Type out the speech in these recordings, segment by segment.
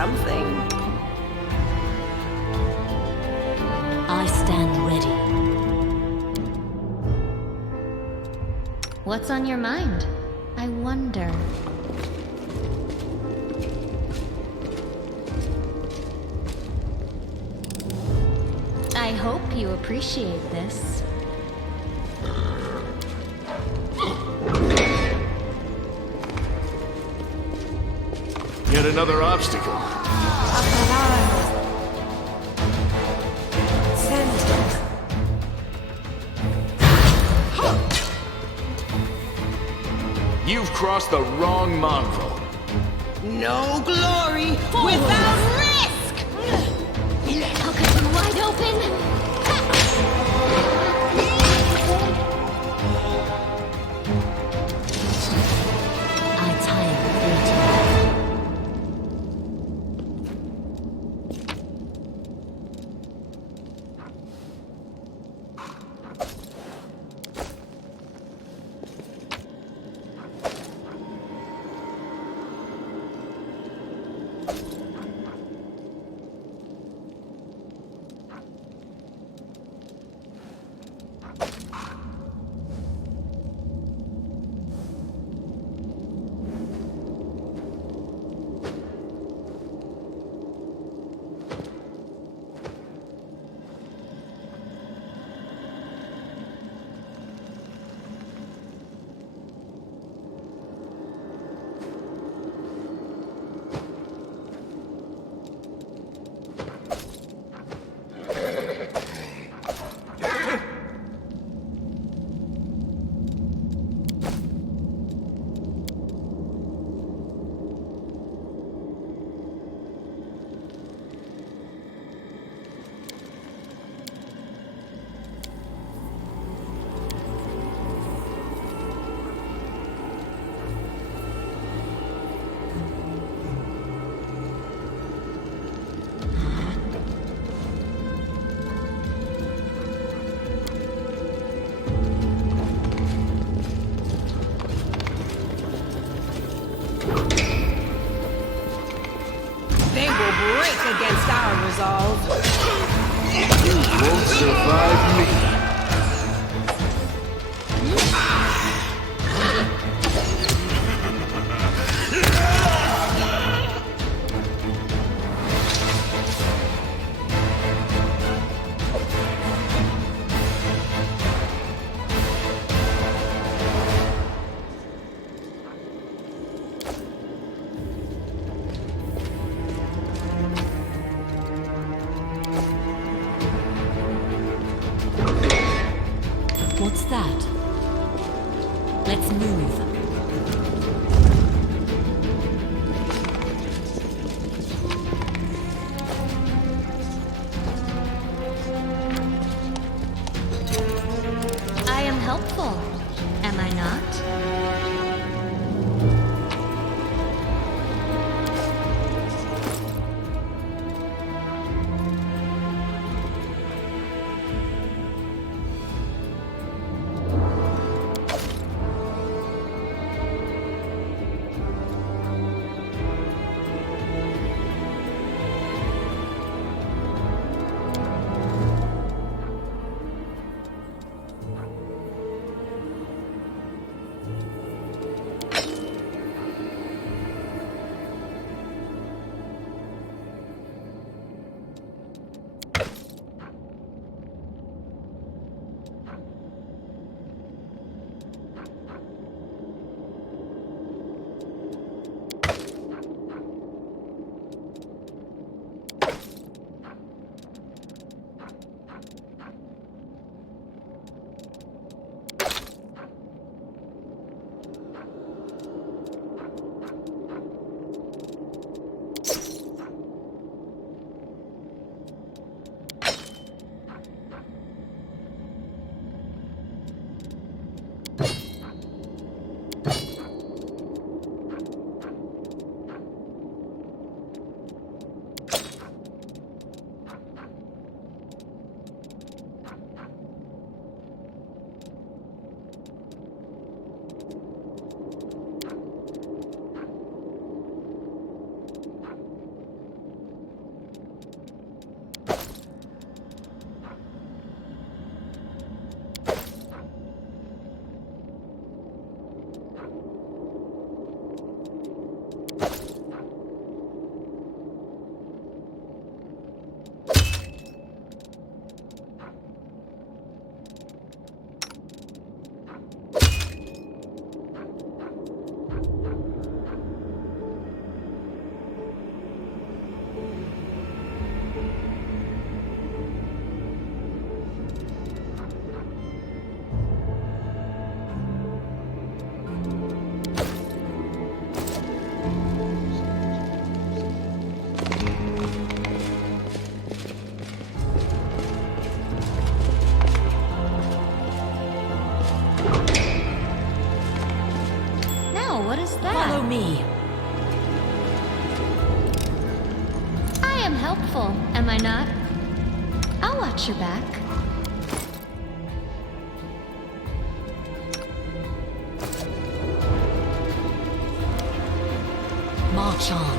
something. I stand ready. What's on your mind? I wonder. I hope you appreciate this. Yet another obstacle. You've crossed the wrong mongrel. No glory without risk! I'll cut you wide open! I tire of waiting. They will break against our resolve. You won't survive me. What's that? Let's move. I am helpful, am I not? am helpful, am I not? I'll watch your back. March on.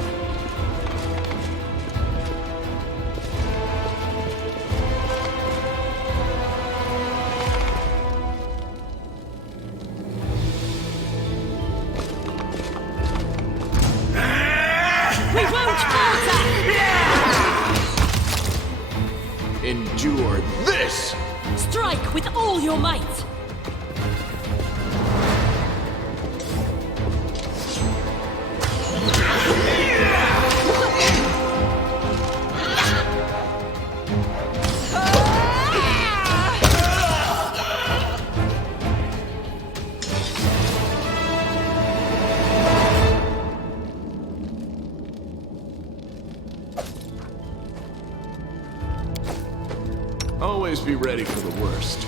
We won't falter! Endure this! Strike with all your might! Always be ready for the worst.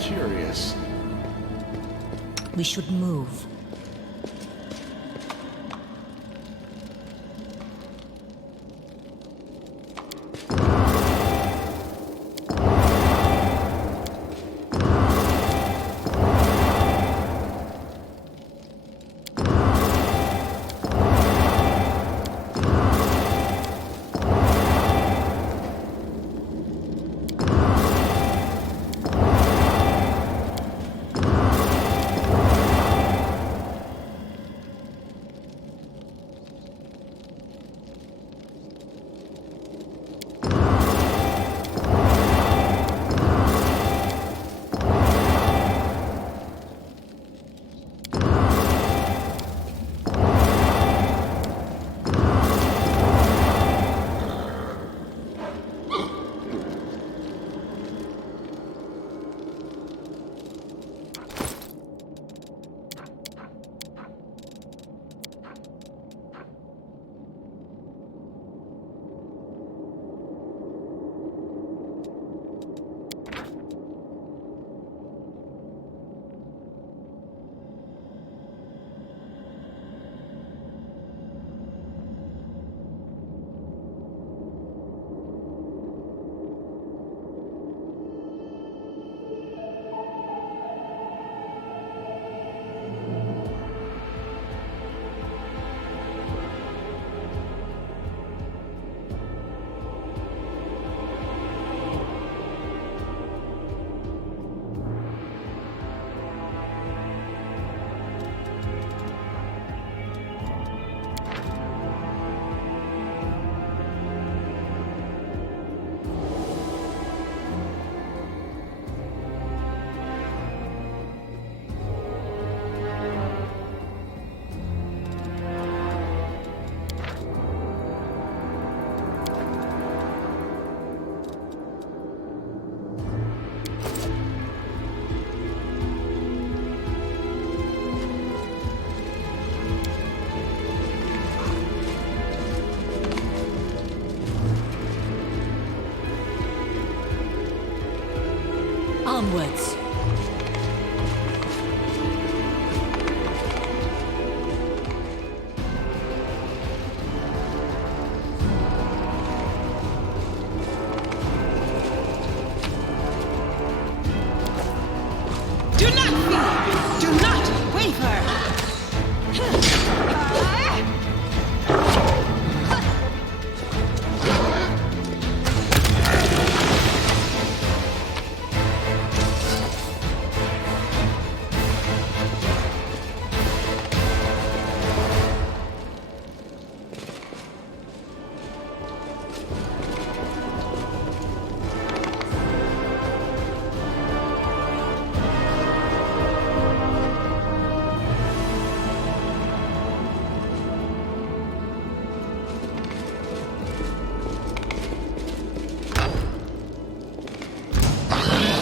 Curious. We should move. Do not fear! Do not waver!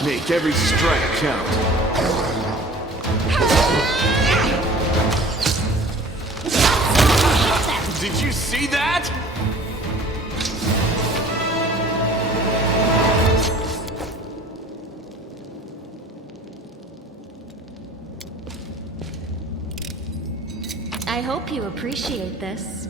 Make every strike count. Did you see that? I hope you appreciate this.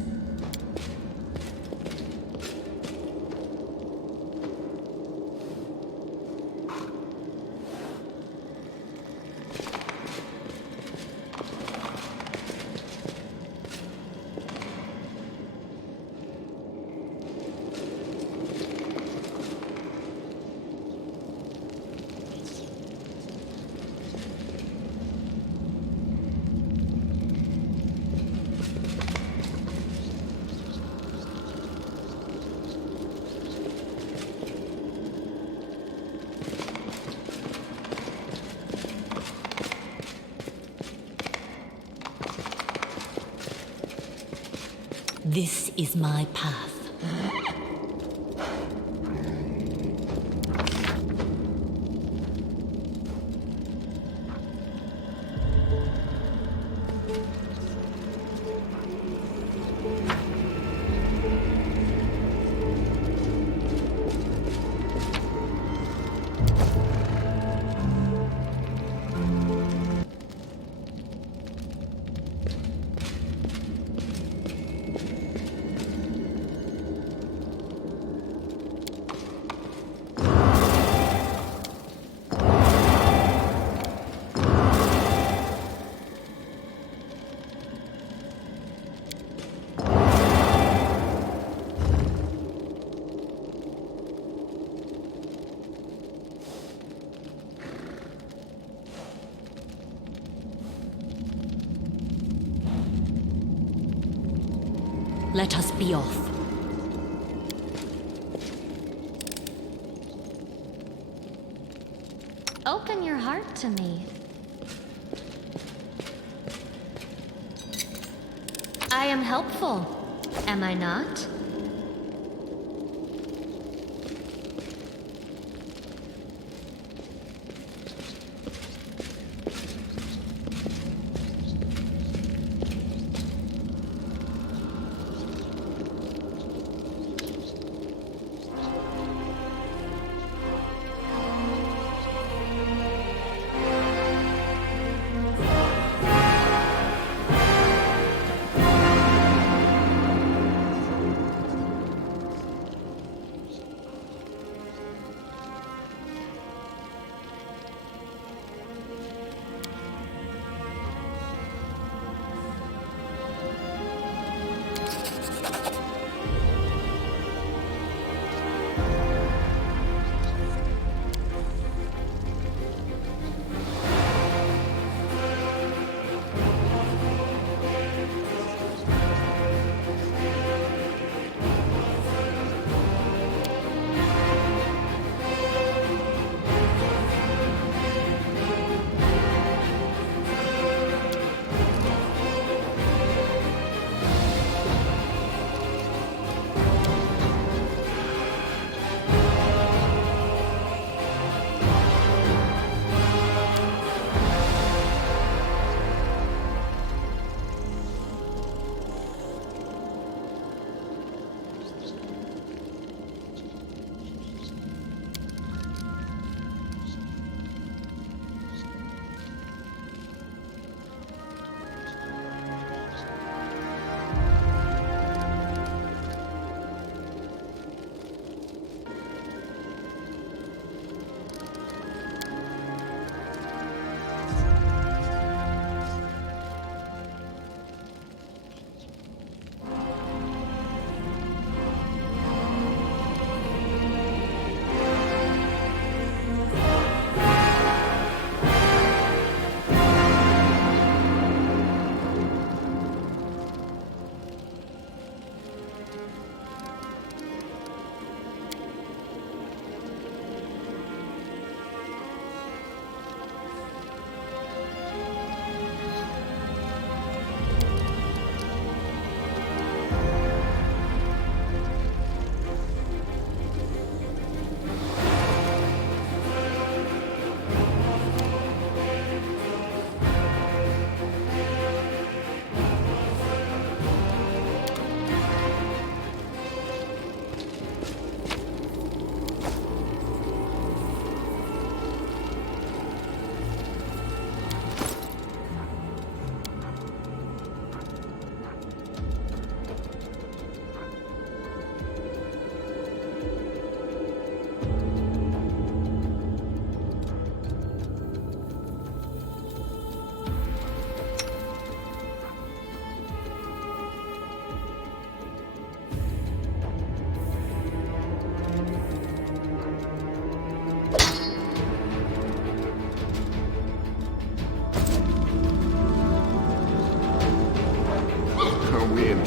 This is my path. Let us be off. Open your heart to me. I am helpful, am I not?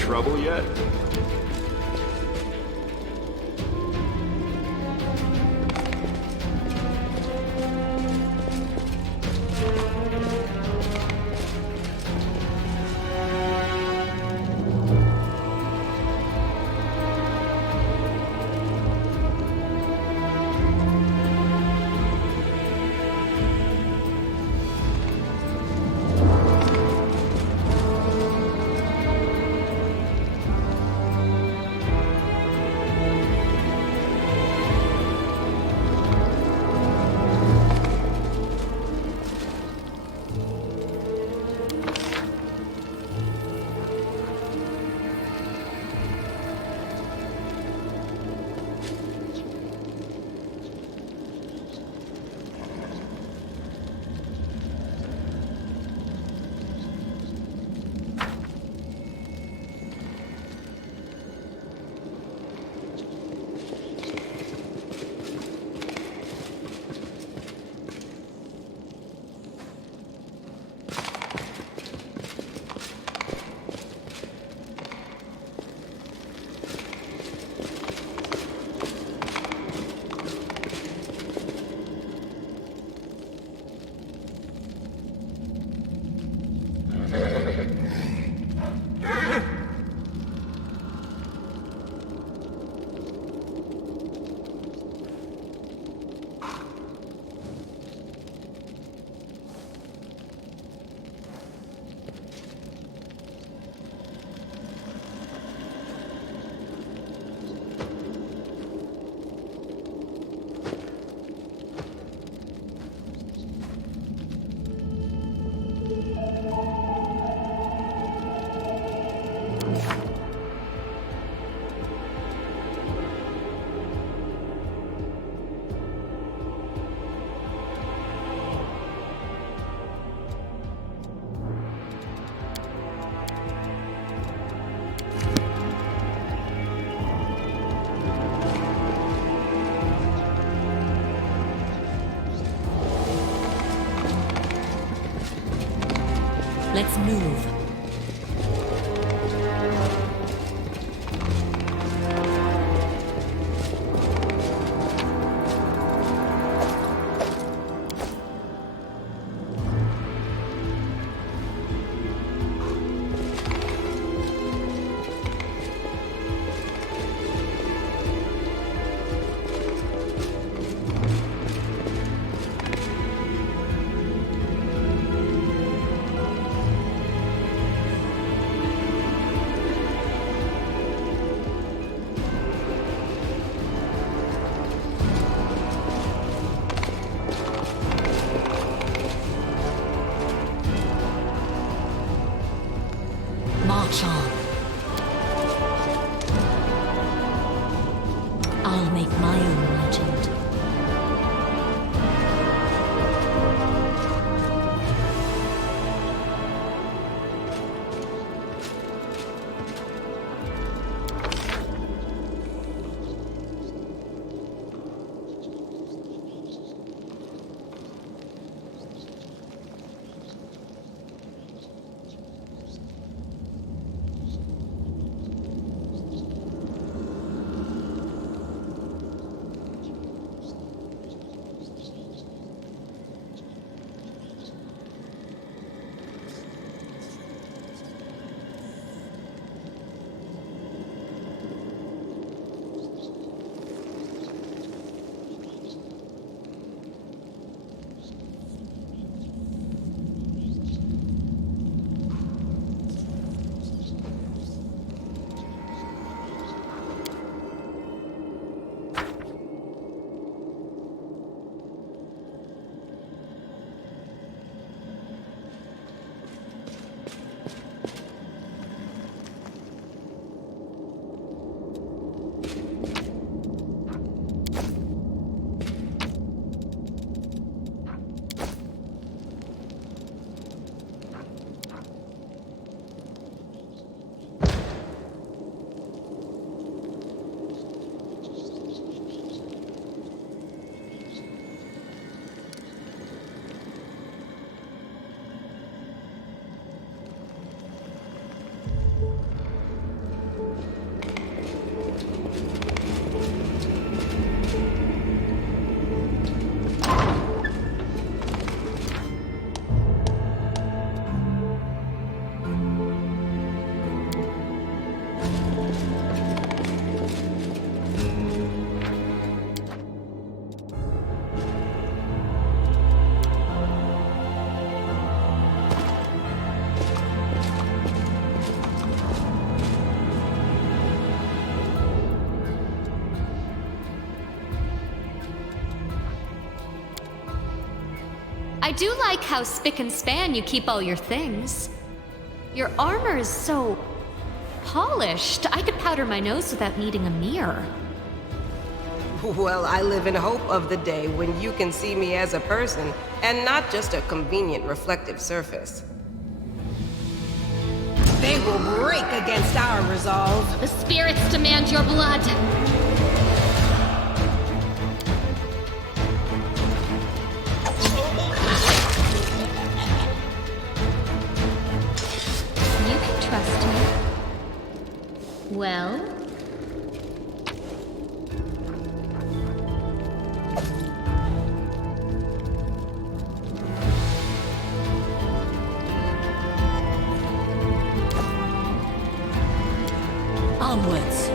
trouble yet? Let's move. March on. I'll make my own legend. I do like how spick and span you keep all your things. Your armor is so polished. I could powder my nose without needing a mirror. Well, I live in hope of the day when you can see me as a person and not just a convenient reflective surface. They will break against our resolve. The spirits demand your blood. You can trust me. Well? Onwards.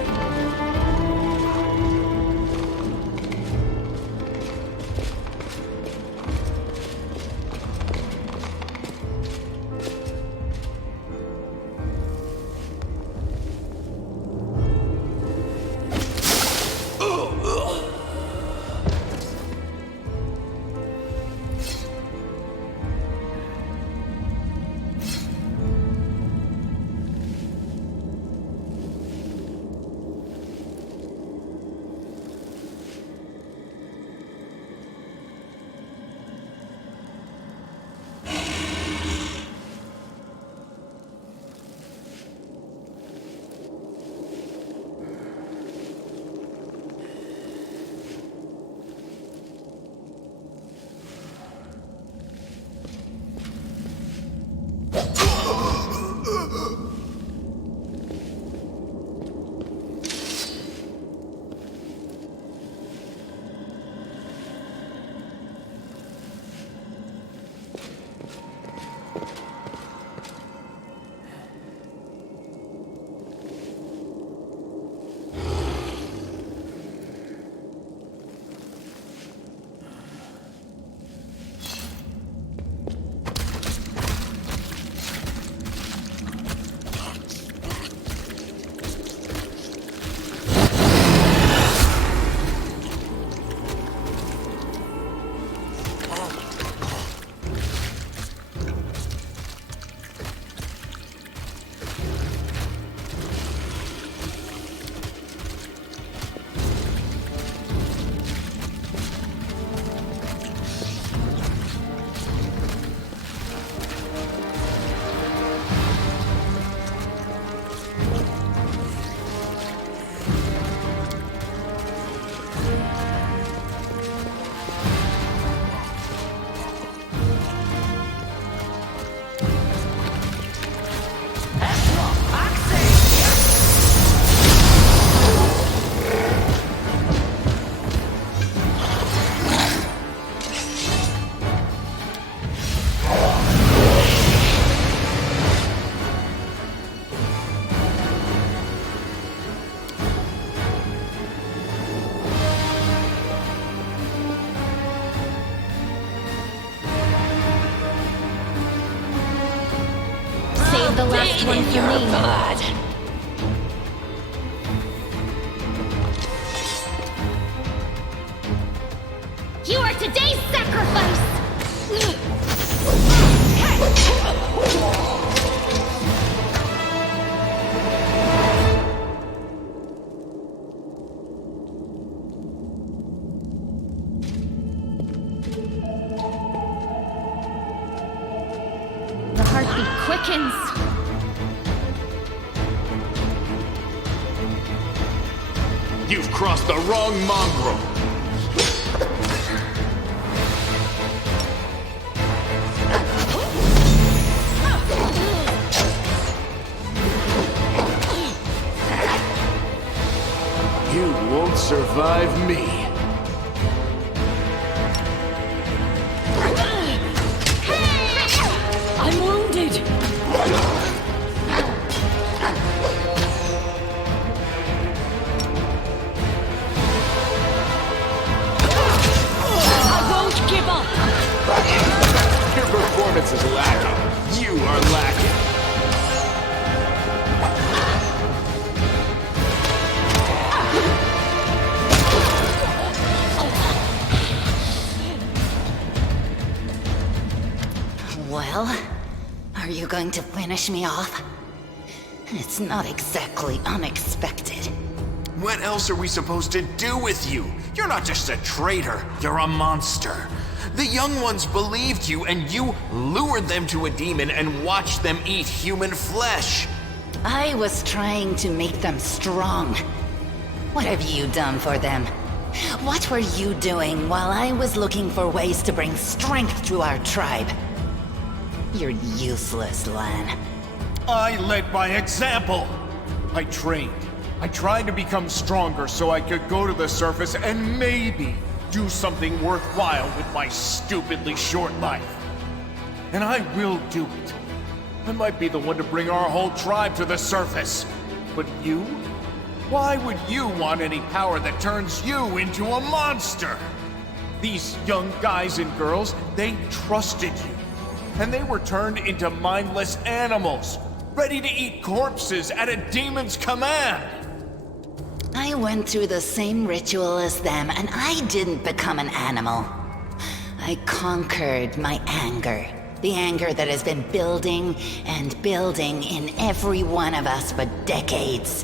The last one for me. Blood. You are today's sacrifice! The heartbeat quickens. You've crossed the wrong mongrel. You won't survive me. I'm wounded. Your performance is lacking. You are lacking. Well, are you going to finish me off? It's not exactly unexpected. What else are we supposed to do with you? You're not just a traitor, you're a monster. The young ones believed you, and you lured them to a demon and watched them eat human flesh. I was trying to make them strong. What have you done for them? What were you doing while I was looking for ways to bring strength to our tribe? You're useless, Lan. I led by example. I trained. I tried to become stronger so I could go to the surface and maybe do something worthwhile with my stupidly short life. And I will do it. I might be the one to bring our whole tribe to the surface. But you? Why would you want any power that turns you into a monster? These young guys and girls, they trusted you. And they were turned into mindless animals, ready to eat corpses at a demon's command. I went through the same ritual as them, and I didn't become an animal. I conquered my anger. The anger that has been building and building in every one of us for decades.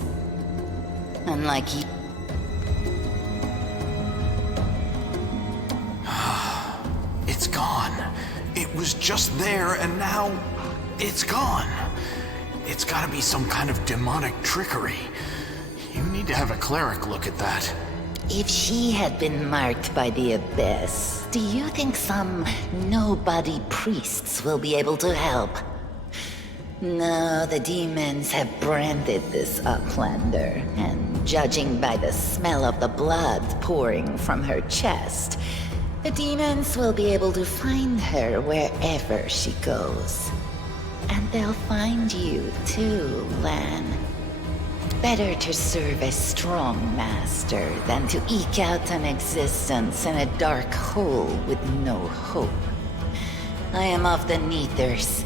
Unlike you. It's gone. It was just there, and now it's gone. It's gotta be some kind of demonic trickery. You need to have a cleric look at that. If she had been marked by the abyss, do you think some nobody priests will be able to help? No, the demons have branded this uplander, and judging by the smell of the blood pouring from her chest, the demons will be able to find her wherever she goes. And they'll find you too, Lan. Better to serve a strong master than to eke out an existence in a dark hole with no hope. I am of the Neethers.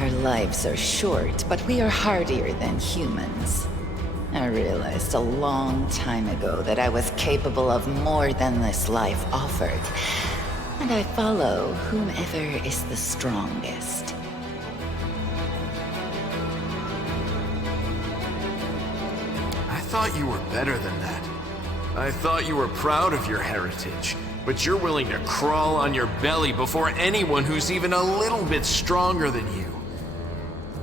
Our lives are short, but we are hardier than humans. I realized a long time ago that I was capable of more than this life offered, and I follow whomever is the strongest. I thought you were better than that. I thought you were proud of your heritage, but you're willing to crawl on your belly before anyone who's even a little bit stronger than you.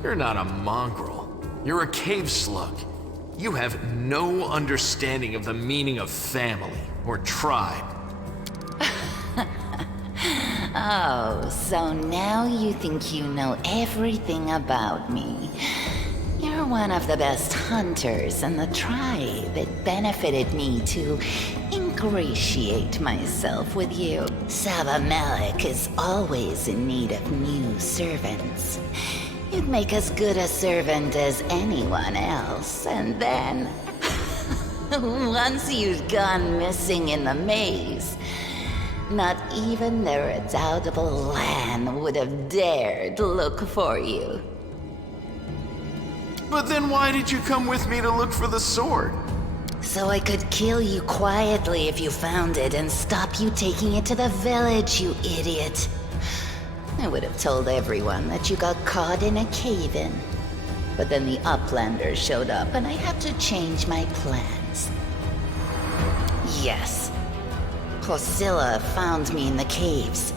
You're not a mongrel. You're a cave slug. You have no understanding of the meaning of family or tribe. Oh, so now you think you know everything about me. You're one of the best hunters in the tribe. It benefited me to ingratiate myself with you. Sabamelech is always in need of new servants. You'd make as good a servant as anyone else, and then... once you'd gone missing in the maze, not even the redoubtable Lan would have dared look for you. But then why did you come with me to look for the sword? So I could kill you quietly if you found it and stop you taking it to the village, you idiot. I would have told everyone that you got caught in a cave-in. But then the Uplanders showed up and I had to change my plans. Yes. Priscilla found me in the caves.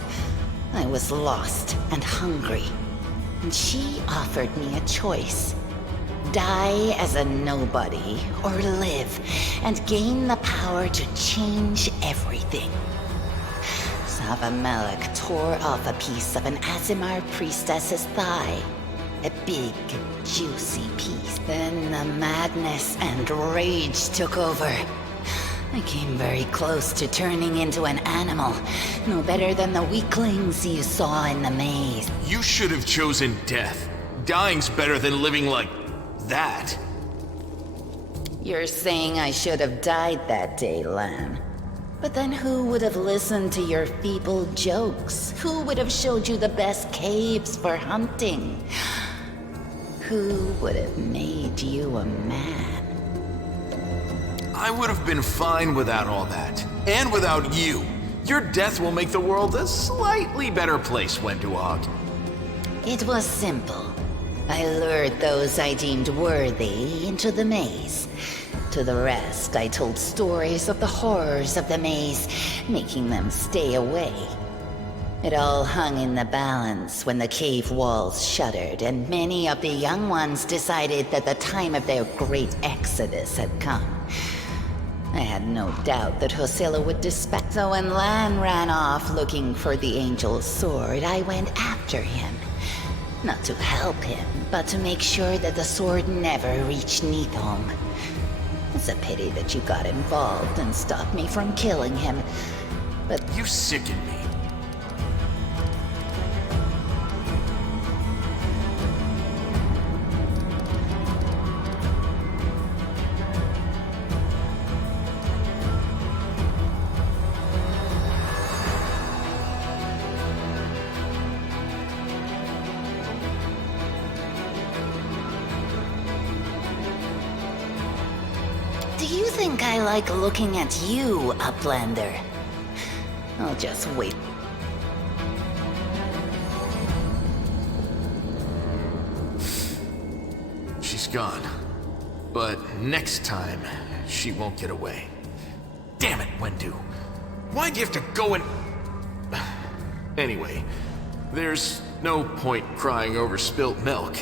I was lost and hungry. And she offered me a choice. Die as a nobody, or live and gain the power to change everything. Sabamelech tore off a piece of an Azimar priestess's thigh. A big, juicy piece. Then the madness and rage took over. I came very close to turning into an animal. No better than the weaklings you saw in the maze. You should have chosen death. Dying's better than living like that. You're saying I should have died that day, Lan. But then who would have listened to your feeble jokes? Who would have showed you the best caves for hunting? Who would have made you a man? I would have been fine without all that. And without you. Your death will make the world a slightly better place, Wenduog. It was simple. I lured those I deemed worthy into the maze. To the rest, I told stories of the horrors of the maze, making them stay away. It all hung in the balance when the cave walls shuttered and many of the young ones decided that the time of their great exodus had come. I had no doubt that Hosilla would dispatch, so when Lan ran off looking for the angel's sword, I went after him. Not to help him, but to make sure that the sword never reached Nithong. It's a pity that you got involved and stopped me from killing him, but You sicken me. do you think I like looking at you, Uplander? I'll just wait. She's gone. But next time, she won't get away. Damn it, Wendu. Why'd you have to go and... Anyway, there's no point crying over spilt milk.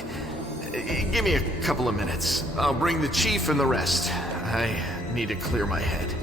Give me a couple of minutes. I'll bring the chief and the rest. I need to clear my head.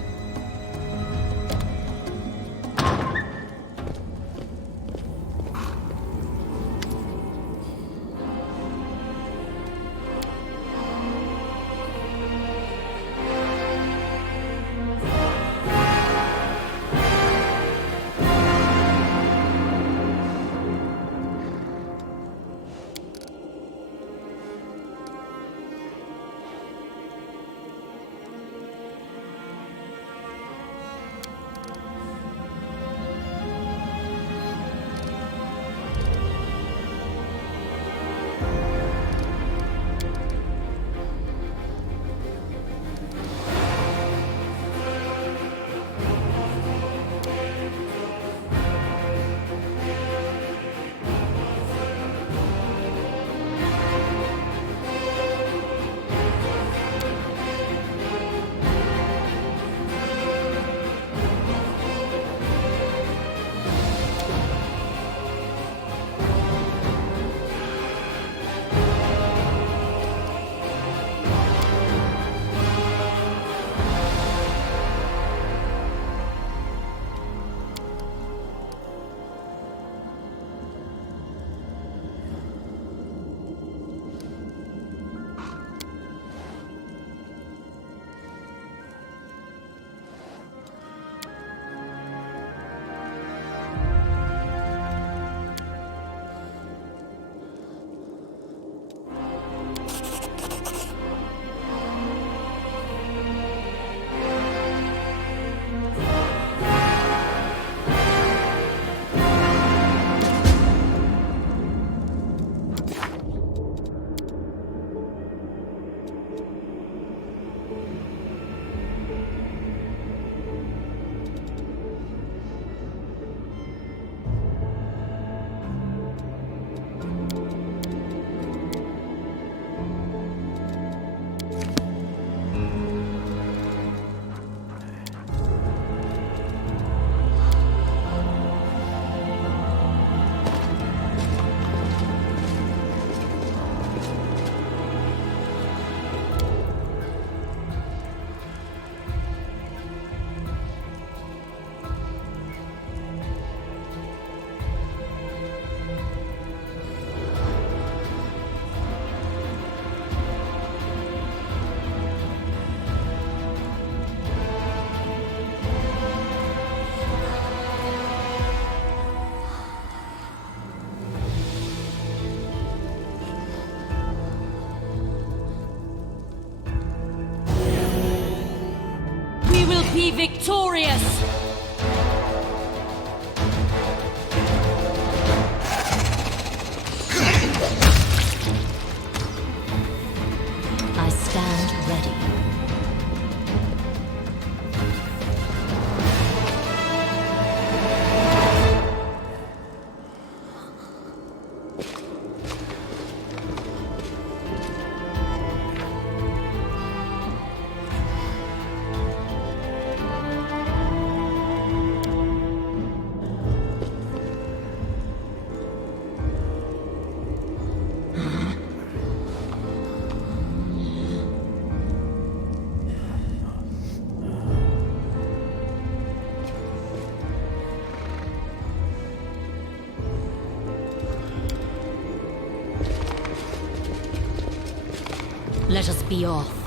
Be victorious! I stand ready. Let us be off.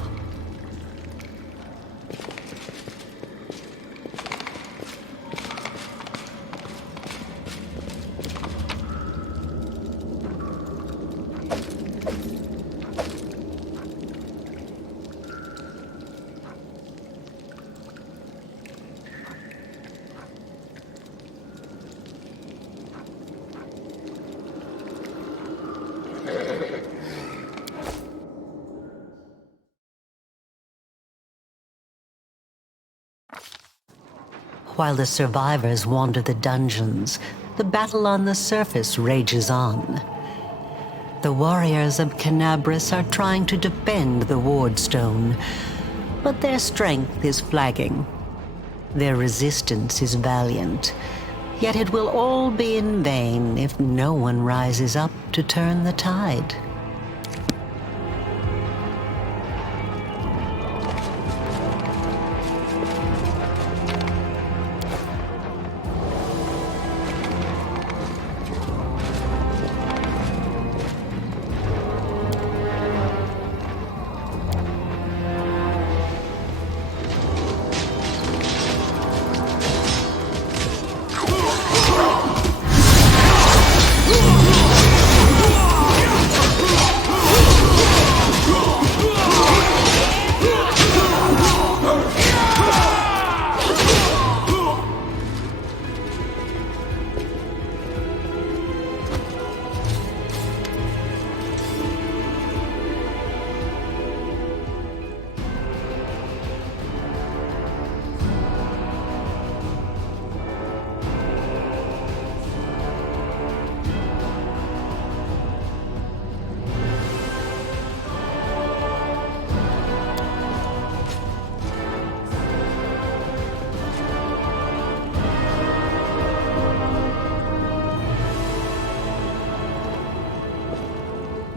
While the survivors wander the dungeons, the battle on the surface rages on. The warriors of Canabris are trying to defend the wardstone, but their strength is flagging. Their resistance is valiant, yet it will all be in vain if no one rises up to turn the tide.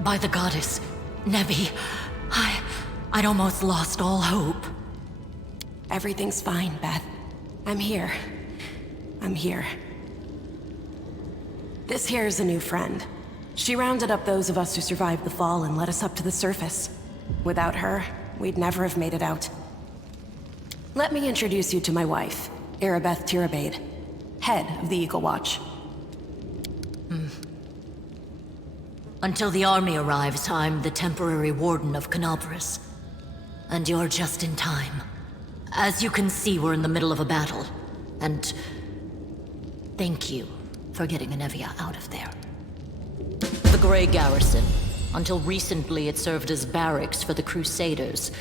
By the goddess, Nevi, I'd almost lost all hope. Everything's fine, Beth. I'm here. I'm here. This here's a new friend. She rounded up those of us who survived the fall and led us up to the surface. Without her, we'd never have made it out. Let me introduce you to my wife, Arabeth Tirabade, head of the Eagle Watch. Until the army arrives, I'm the temporary warden of Canabris. And you're just in time. As you can see, we're in the middle of a battle. And thank you for getting Anevia out of there. The Grey Garrison. Until recently, it served as barracks for the Crusaders,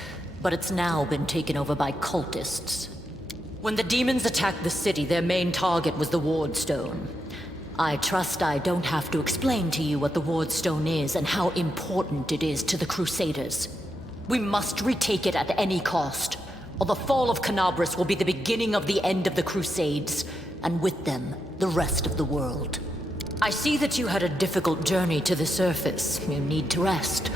but it's now been taken over by cultists. When the demons attacked the city, their main target was the Wardstone. I trust I don't have to explain to you what the Wardstone is and how important it is to the Crusaders. We must retake it at any cost, or the fall of Canabris will be the beginning of the end of the Crusades, and with them, the rest of the world. I see that you had a difficult journey to the surface. You need to rest.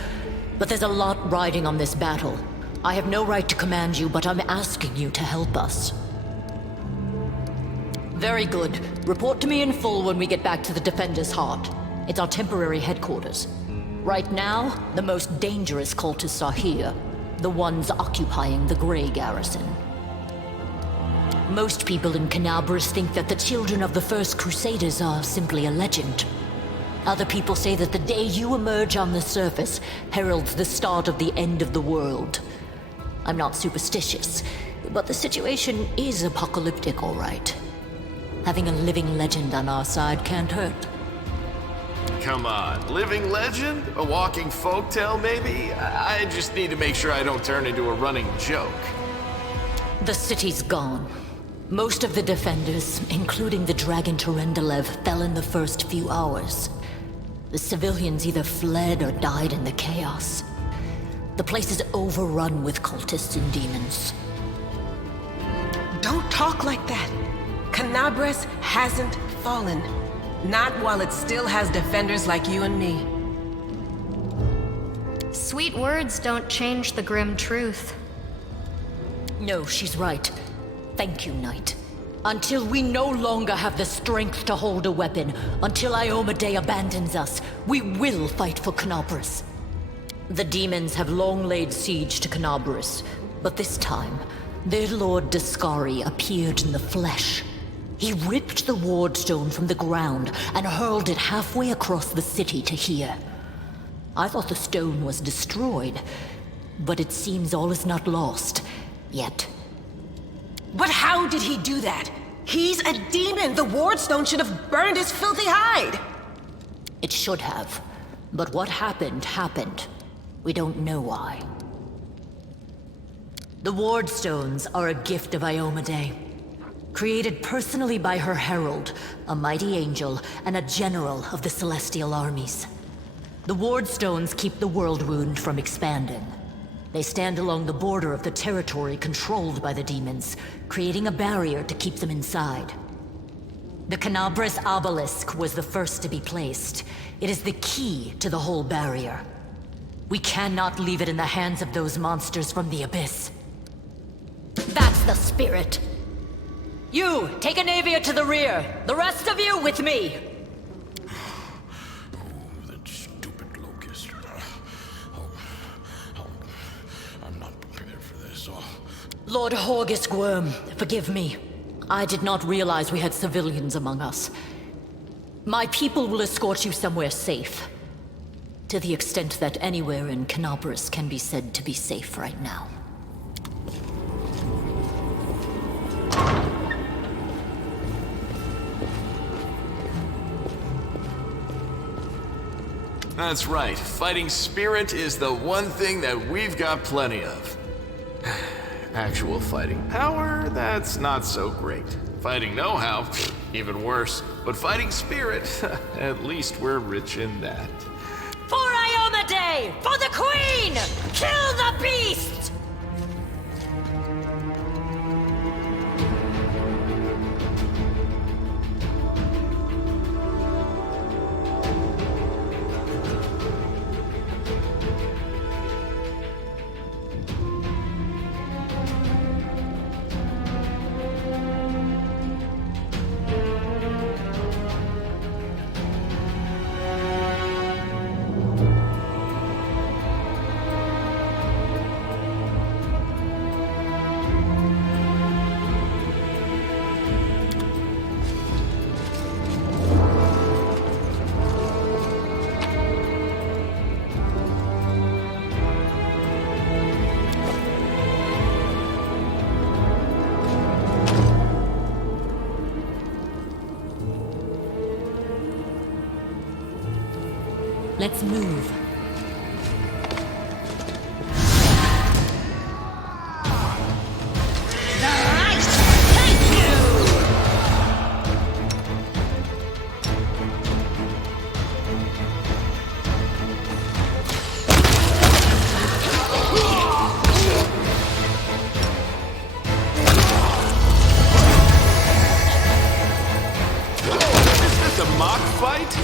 But there's a lot riding on this battle. I have no right to command you, but I'm asking you to help us. Very good. Report to me in full when we get back to the Defender's Heart. It's our temporary headquarters. Right now, the most dangerous cultists are here. The ones occupying the Grey Garrison. Most people in Canabris think that the children of the First Crusaders are simply a legend. Other people say that the day you emerge on the surface heralds the start of the end of the world. I'm not superstitious, but the situation is apocalyptic, all right. Having a living legend on our side can't hurt. Come on, living legend? A walking folktale, maybe? I just need to make sure I don't turn into a running joke. The city's gone. Most of the defenders, including the Dragon Terendelev, fell in the first few hours. The civilians either fled or died in the chaos. The place is overrun with cultists and demons. Don't talk like that. Canabris hasn't fallen. Not while it still has defenders like you and me. Sweet words don't change the grim truth. No, she's right. Thank you, Knight. Until we no longer have the strength to hold a weapon, until Iomedae abandons us, we will fight for Canabris. The demons have long laid siege to Canabris, but this time, their lord Dascari appeared in the flesh. He ripped the ward stone from the ground and hurled it halfway across the city to here. I thought the stone was destroyed, but it seems all is not lost, yet. But how did he do that? He's a demon! The ward stone should have burned his filthy hide! It should have, but what happened, happened. We don't know why. The ward stones are a gift of Iomedae, created personally by her herald, a mighty angel, and a general of the celestial armies. The ward stones keep the world wound from expanding. They stand along the border of the territory controlled by the demons, creating a barrier to keep them inside. The Canabris obelisk was the first to be placed. It is the key to the whole barrier. We cannot leave it in the hands of those monsters from the abyss. That's the spirit. You, take Anavia to the rear. The rest of you with me. That stupid locust. I'm not prepared for this. Lord Horgus Gwyrm, forgive me. I did not realize we had civilians among us. My people will escort you somewhere safe. To the extent that anywhere in Canabris can be said to be safe right now. That's right. Fighting spirit is the one thing that we've got plenty of. Actual fighting power, that's not so great. Fighting know-how, even worse. But fighting spirit, at least we're rich in that. For Iomedae! For the Queen! Kill the beast! Let's move. Is this a mock fight?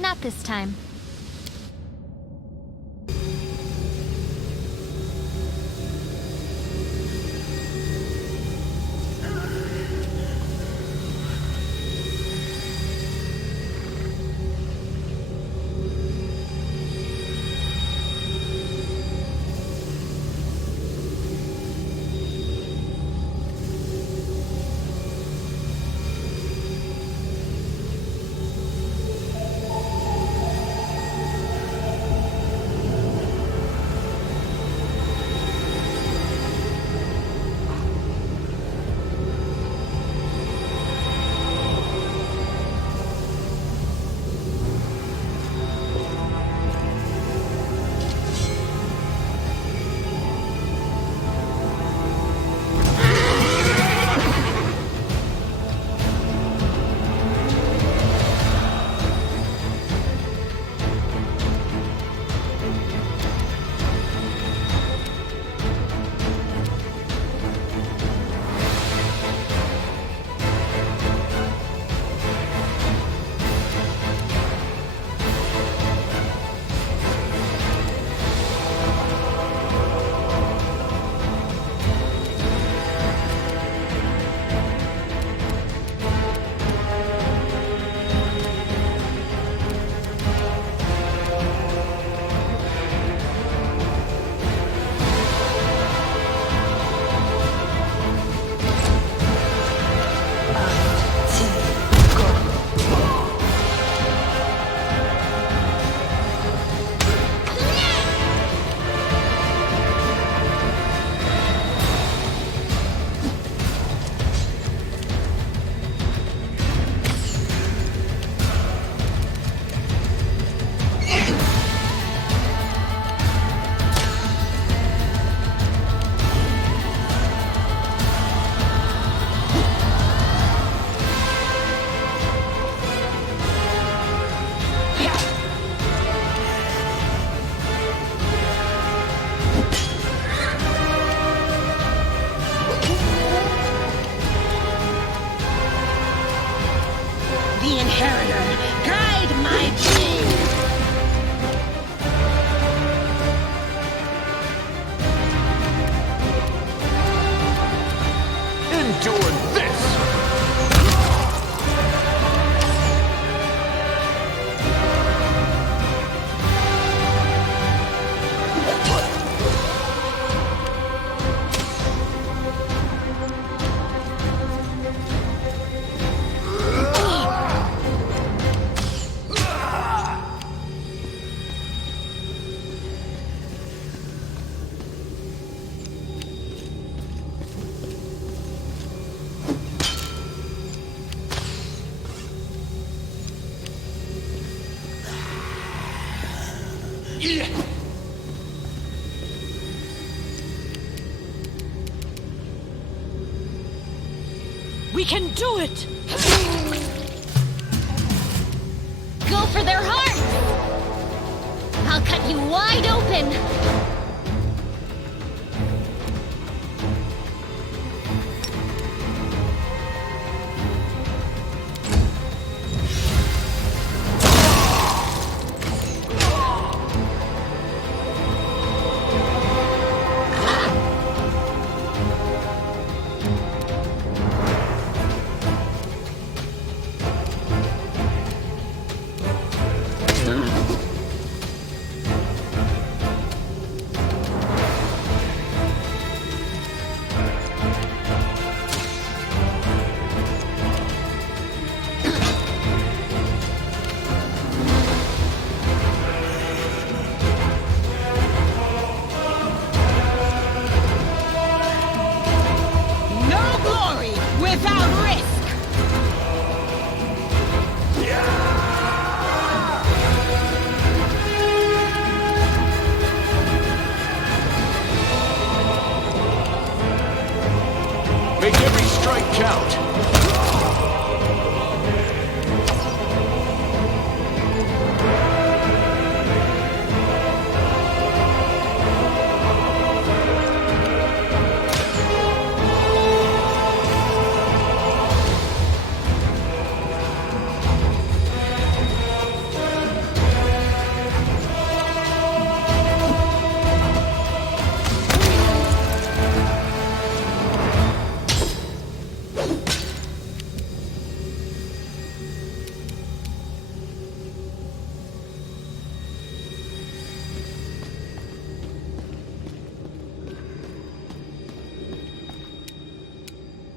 Not this time. We can do it! Go for their hearts! I'll cut you wide open! Make every strike count.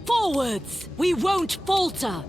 Forwards! We won't falter!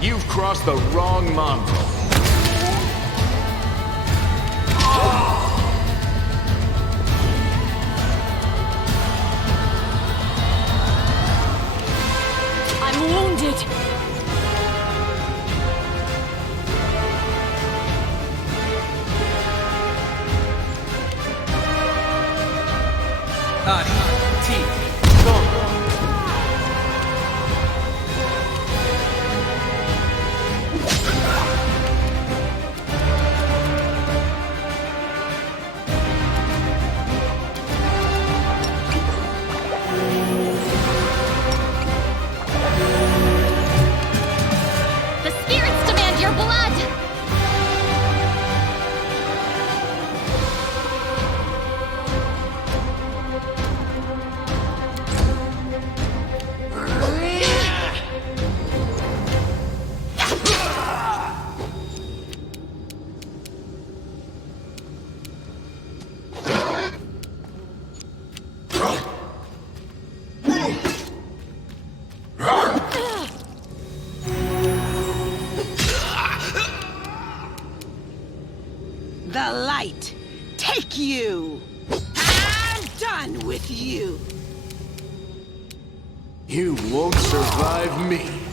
You've crossed the wrong mongrel. I'm wounded! The spirits demand your blood! The light! Take you! I'm done with you! You won't survive me.